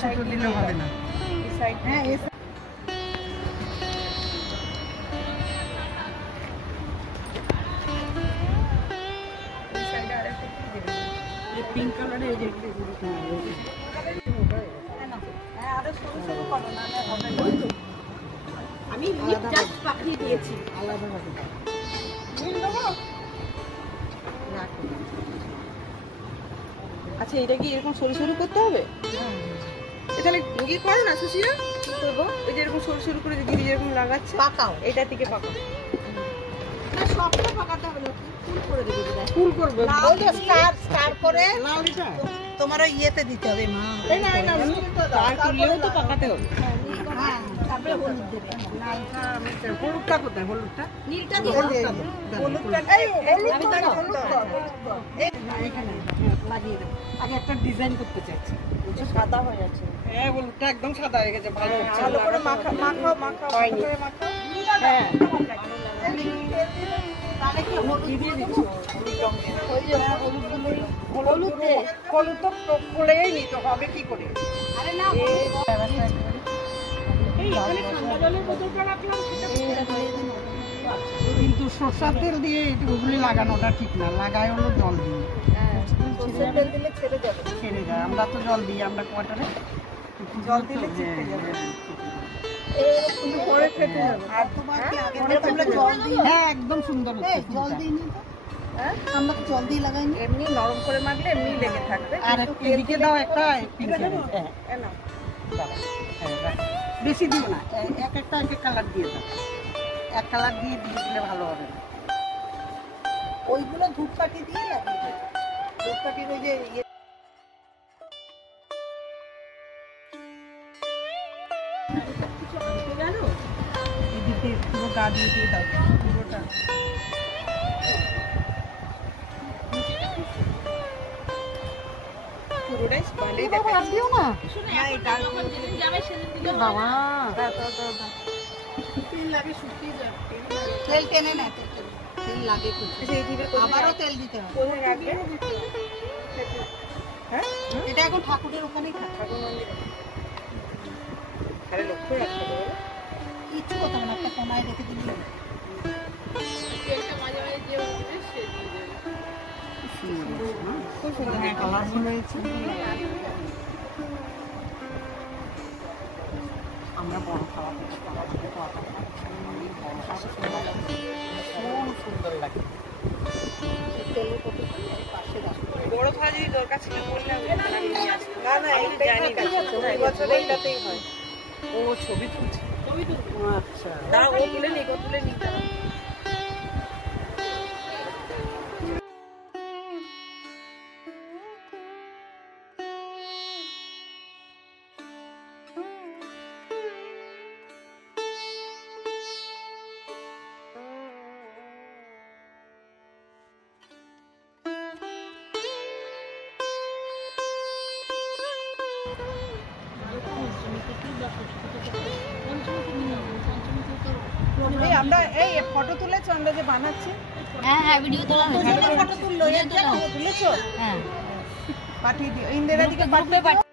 ছোট দিলে হবে না। হ্যাঁ পিঙ্ক কালারের এই যে আমি লিপ জাস্ট পাঠিয়ে দিয়েছি আলাদা হবে। আচ্ছা এটা কি এরকম সরু সরু করতে হবে? তাহলে ইয়ে করো না সুশীলা, কি করবো? ওই যে এরকম সরু সরু করে দিদি যেরকম লাগাচ্ছে পাকাও, এটা থেকে পাকাও না, সবটা পাকাতে হবে না, ফুল করে দেবে বোধহয়। ফুল করবে স্টার করে লাউটা তোমার ইয়েতে দিতে হবে মা। না না স্টার করলেও তো পাকাতে হবে। হ্যাঁ তারপরে হলুদ দেবে। লালটা আমি হলুদটা কোথায়? হলুদটা নীলটা দিয়ে হলুদটা এই হলুদ এখানে লাগিয়ে দেবো। আগে একটা ডিজাইন করতে চাইছি। সাদা হয়ে যাচ্ছে। হ্যাঁ হলুদটা একদম সাদা হয়ে গেছে, ভালো হচ্ছে। ভালো করে মাখাও হয়নি। হ্যাঁ তাহলে কি হলুদ দিয়ে দিচ্ছি? হলুদ তো করেই নিতে হবে কি করে? আরে না এই এখানে ঠান্ডা জলের বোতলটা রাখলাম, সেটা কিন্তু সরষের তেল দিয়ে ওগুলি লাগানোটা ঠিক না, লাগায় হলো জল দিয়ে। সরষের তেল দিলে ছেড়ে যাবে। ছেড়ে যায়, আমরা তো জল দিই, আমরা কোয়ার্টারে জল দিলে ছিটকে যাবে। কিন্তু পরে খেতে হবে। আর তোমার কি আগে থেকে আমরা জল দিই? হ্যাঁ একদম সুন্দর হচ্ছে। জল দিই না তো? হ্যাঁ আমরা তো জল দিয়ে লাগাইনি। এমনি নরম করে মাখলে এমনি লেগে থাকবে। আর এদিকে দাও একটা পিঙ্ক কালার। হ্যাঁ না বেশি দিও না, এক একটা এক এক কালার দিয়ে দাও। এক কালার দিয়ে দিলে ভালো হবে না। ওইগুলো ধূপকাঠি দিয়ে লাগিয়ে দেবে। ধূপকাঠির ওই যে ইয়ে এদিকে পুরো গা দিয়ে দিয়ে দাও পুরোটা। পুরোটাই ভালোই বাবা দেখায়। আর দিও না বাবা। তেল লাগে, শুকিয়ে যাবে। তেল টেনে না, তেল লাগে খুব। আবারও তেল দিতে হবে। কোথায় রাখবে? হ্যাঁ এটা এখন ঠাকুরের ওখানেই থাকে। ঠাকুর মন্দিরে আরে লক্ষ্য রাখতে হবে, কিচ্ছু করতে হবে না, একটা কোনায় রেখে দিলে তেলটা মাঝে মাঝে দিয়ে হবে, সে দিয়ে দেবে। খুব সুন্দর কালারফুল হয়েছে। আমরা বড় খাওয়া সুন্দর লাগে। বড় খাওয়া যদি দরকার ছিল বললে আমি নিয়ে আসতাম। না না এই জানি না, এই বছর এইটাতেই হয়। ও ছবি তুলছে। আচ্ছা না ও তুলে নি, ও তুলে নি। আমরা এই ফটো তুলেছো আমরা যে বানাচ্ছি? হ্যাঁ হ্যাঁ ভিডিও তোলা হয়েছে। ফটো তুললো, তুলেছো? হ্যাঁ পাঠিয়ে দিও ইন্দিরা দিকে পাঠিয়ে